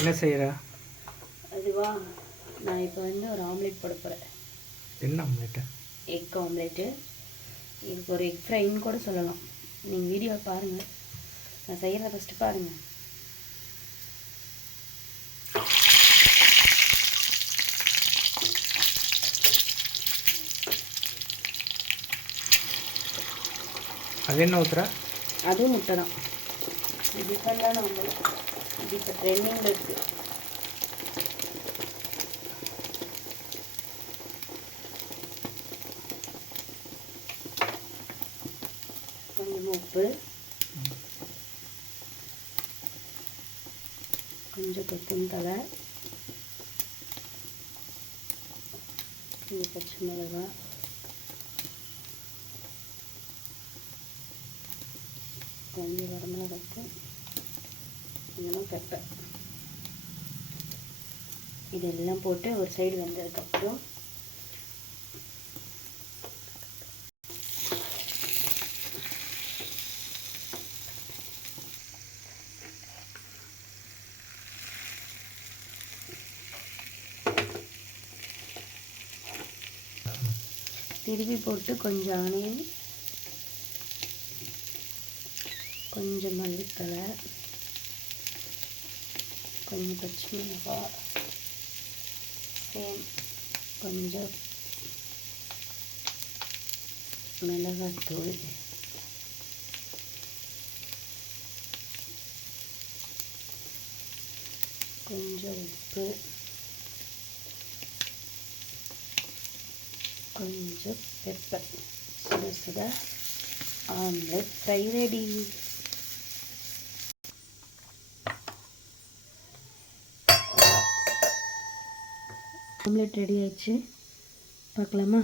என்ன செய்கிற? அதுவா, நான் இப்போ வந்து ஒரு ஆம்லேட் போட போகிறேன். என்ன ஆம்லேட்டு? Egg omelette. இதுக்கு ஒரு எக் ஃப்ரைன்னு கூட சொல்லலாம். நீங்கள் வீடியோவை பாருங்கள், நான் செய்கிறத ஃபஸ்ட்டு பாருங்கள். அது என்ன ஊற்றுற? அதுவும் முட்டை தான். இது டிஃபரெண்டான ஆம்லேட். இது இப்போ ட்ரெண்டிங்கில் இருக்குது. கொஞ்சமாக உப்பு, கொஞ்சம் கொத்தமல்லி, கொஞ்சம் பச்சை மிளகாய், கொஞ்சம் வரமிளகாய்க்கும், கொஞ்சமாக பெப்பர். இதெல்லாம் போட்டு ஒரு சைடு வெந்ததுக்கப்புறம் திருப்பி போட்டு கொஞ்சம் ஆனியன், கொஞ்சம் மல்லித்தழை, கொஞ்சம் பச்சை மிளகாய், கொஞ்சம் மிளகாத்தூள், கொஞ்சம் உப்பு, கொஞ்சம் பெப்பர். சுட சுட omelette fry ready. Omelette ready ஆயிடுச்சு, பார்க்கலாமா?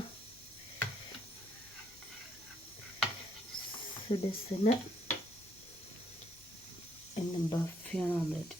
சுட சுட இந்த பஃபியான ஆம்லெட்.